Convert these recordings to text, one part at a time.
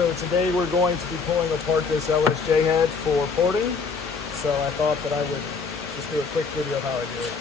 So today we're going to be pulling apart this LSJ head for porting. So I thought that I would just do a quick video of how I do it.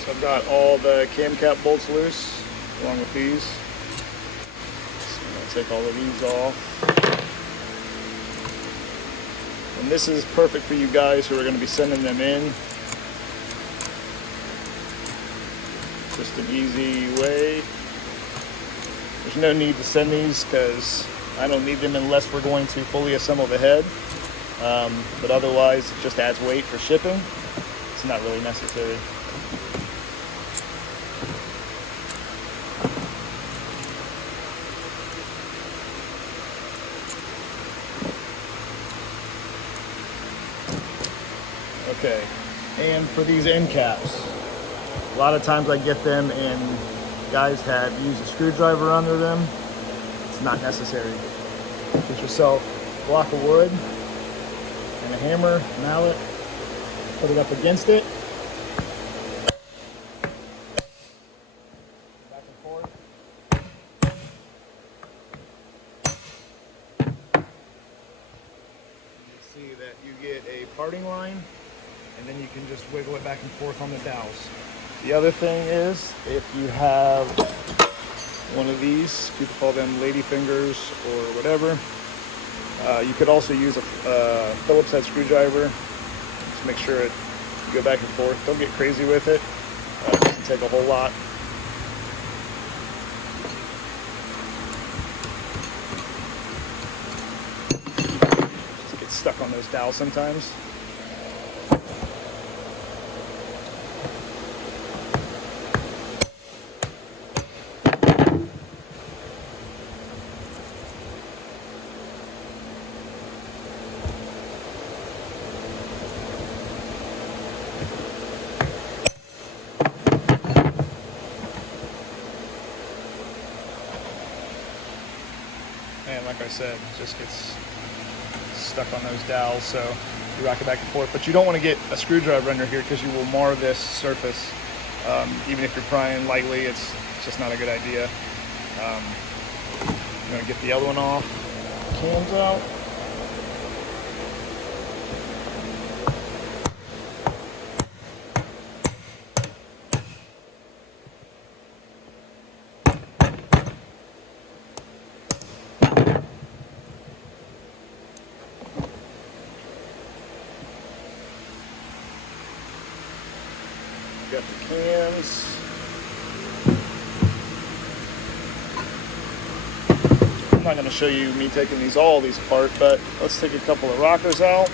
So I've got all the cam cap bolts loose, along with these. So I'm going to take all of these off. And this is perfect for you guys who are going to be sending them in. Just an easy way. There's no need to send these because I don't need them unless we're going to fully assemble the head. But otherwise, it just adds weight for shipping. It's not really necessary. Okay, and for these end caps, a lot of times I get them and guys have used a screwdriver under them. It's not necessary. Get yourself a block of wood and a hammer, mallet, put it up against it. Back and forth. You see that you get a parting line, and then you can just wiggle it back and forth on the dowels. The other thing is, if you have one of these, people call them lady fingers or whatever, you could also use a Phillips head screwdriver. Just make sure you go back and forth. Don't get crazy with it. It doesn't take a whole lot. Just get stuck on those dowels sometimes. And like I said, it just gets stuck on those dowels, so you rock it back and forth. But you don't want to get a screwdriver under here because you will mar this surface. Even if you're prying lightly, it's just not a good idea. I'm going to get the other one off, cams out. Got the cams. I'm not going to show you me taking all these apart, but let's take a couple of rockers out.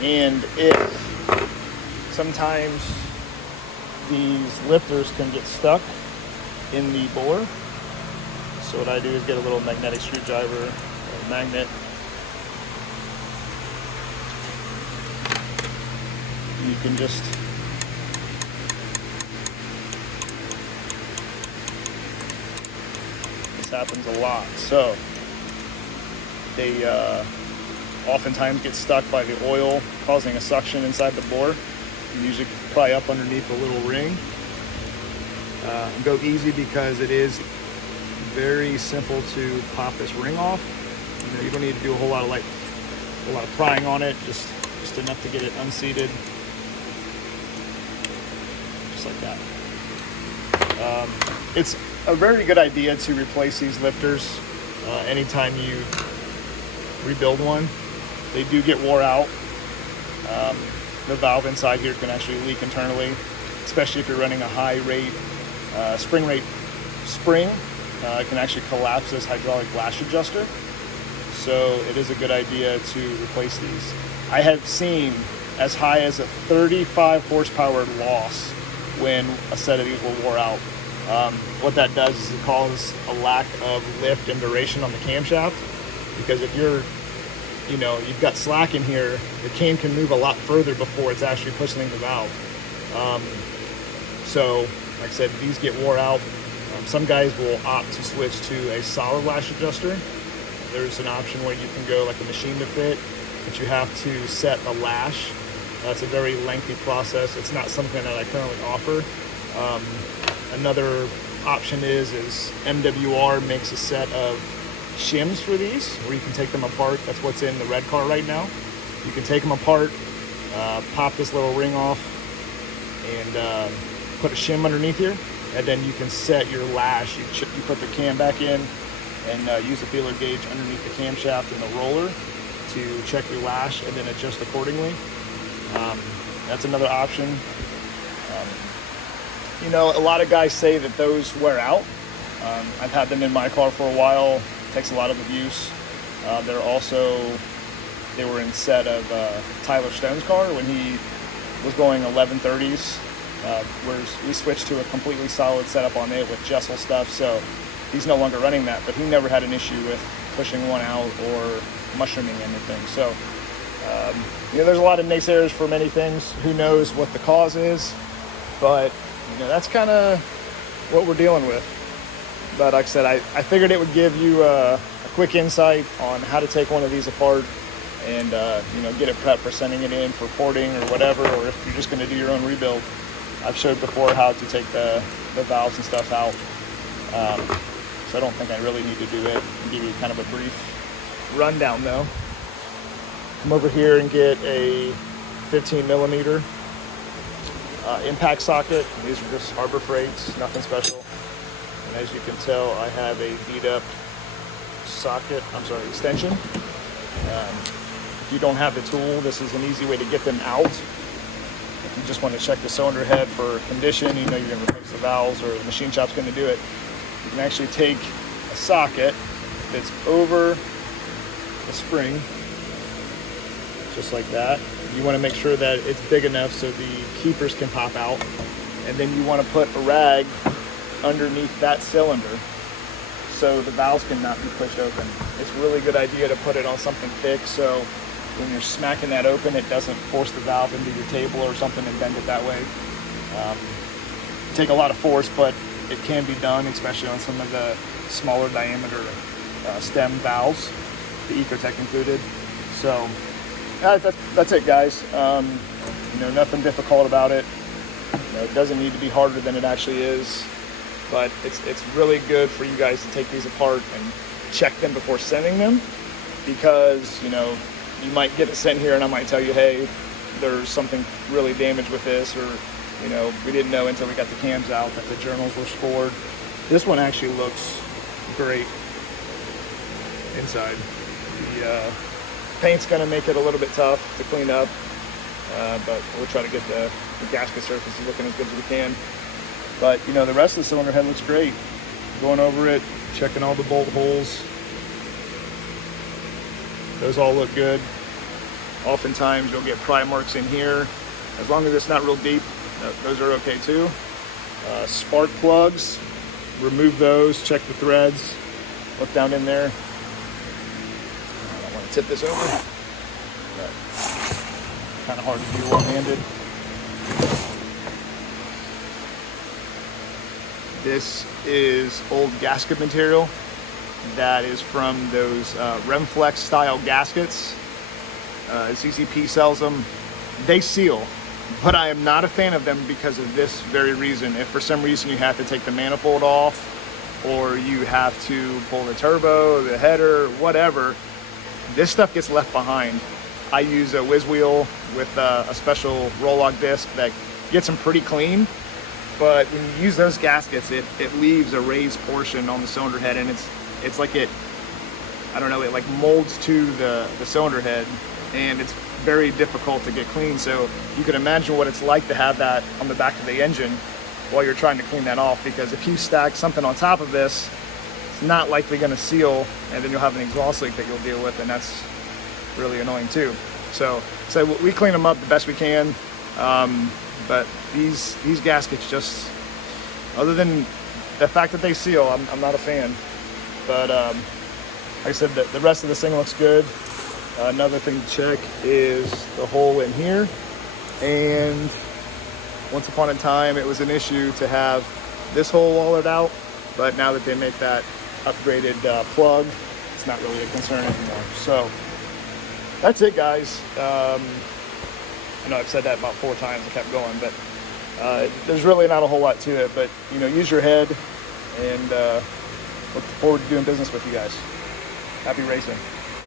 And if sometimes these lifters can get stuck in the bore, so what I do is get a little magnetic screwdriver or magnet. You can just happens a lot. So they oftentimes get stuck by the oil, causing a suction inside the bore. You usually pry up underneath a little ring. Go easy because it is very simple to pop this ring off. You don't need to do a whole lot of prying on it. Just enough to get it unseated, just like that. It's a very good idea to replace these lifters anytime you rebuild one. They do get wore out. The valve inside here can actually leak internally, especially if you're running a high rate spring. It can actually collapse this hydraulic lash adjuster. So it is a good idea to replace these. I have seen as high as a 35 horsepower loss when a set of these were wore out. What that does is it causes a lack of lift and duration on the camshaft, because if you're, you've got slack in here, the cam can move a lot further before it's actually pushing the valve. So, like I said, these get wore out. Some guys will opt to switch to a solid lash adjuster. There's an option where you can go like a machine to fit, but you have to set a lash. That's a very lengthy process. It's not something that I currently offer. Another option is MWR makes a set of shims for these, where you can take them apart. That's what's in the red car right now. You can take them apart, pop this little ring off, and put a shim underneath here, and then you can set your lash. You put the cam back in and use the feeler gauge underneath the camshaft and the roller to check your lash and then adjust accordingly. That's another option. A lot of guys say that those wear out. I've had them in my car for a while. It takes a lot of abuse. They were in set of Tyler Stone's car when he was going 1130s, whereas we switched to a completely solid setup on it with Jessel stuff. So he's no longer running that, but he never had an issue with pushing one out or mushrooming anything. So there's a lot of naysayers for many things. Who knows what the cause is, but that's kind of what we're dealing with. But like I said, I figured it would give you a quick insight on how to take one of these apart and get it prepped for sending it in for porting or whatever, or if you're just going to do your own rebuild. I've showed before how to take the valves and stuff out, so I don't think I really need to do it. I'll give you kind of a brief rundown though. Come over here and get a 15 millimeter impact socket. These are just Harbor Freights, nothing special. And as you can tell, I have a beat up extension. If you don't have the tool, this is an easy way to get them out. If you just want to check the cylinder head for condition, you're going to replace the valves, or the machine shop's going to do it. You can actually take a socket that's over the spring, just like that. You want to make sure that it's big enough so the keepers can pop out, and then you want to put a rag underneath that cylinder so the valves cannot be pushed open. It's a really good idea to put it on something thick, so when you're smacking that open, it doesn't force the valve into your table or something and bend it that way. Take a lot of force, but it can be done, especially on some of the smaller diameter stem valves, the Ecotec included. So that's it, guys. Nothing difficult about it. It doesn't need to be harder than it actually is, but it's really good for you guys to take these apart and check them before sending them, because you might get it sent here and I might tell you, hey, there's something really damaged with this, or we didn't know until we got the cams out that the journals were scored. This one actually looks great inside. The paint's going to make it a little bit tough to clean up, but we'll try to get the gasket surface looking as good as we can. But the rest of the cylinder head looks great. Going over it, checking all the bolt holes, those all look good. Oftentimes you'll get pry marks in here. As long as it's not real deep, those are okay too. Spark plugs, remove those, check the threads, look down in there. I don't want to tip this over, but kind of hard to do one-handed. This is old gasket material that is from those Remflex style gaskets. CCP sells them. They seal, but I am not a fan of them because of this very reason. If for some reason you have to take the manifold off, or you have to pull the turbo, the header, whatever, this stuff gets left behind. I use a whiz wheel with a special roll-lock disc that gets them pretty clean, but when you use those gaskets, it leaves a raised portion on the cylinder head, and it's like it like molds to the cylinder head, and it's very difficult to get clean. So you can imagine what it's like to have that on the back of the engine while you're trying to clean that off, because if you stack something on top of this, it's not likely going to seal, and then you'll have an exhaust leak that you'll deal with, and that's really annoying too. So we clean them up the best we can. But these gaskets, just other than the fact that they seal, I'm not a fan. But like I said, the rest of this thing looks good. Another thing to check is the hole in here. And once upon a time, it was an issue to have this hole wallered out. But now that they make that upgraded plug, it's not really a concern anymore. So that's it, guys. I know I've said that about 4 times and kept going, but there's really not a whole lot to it. But, you know, use your head, and look forward to doing business with you guys. Happy racing.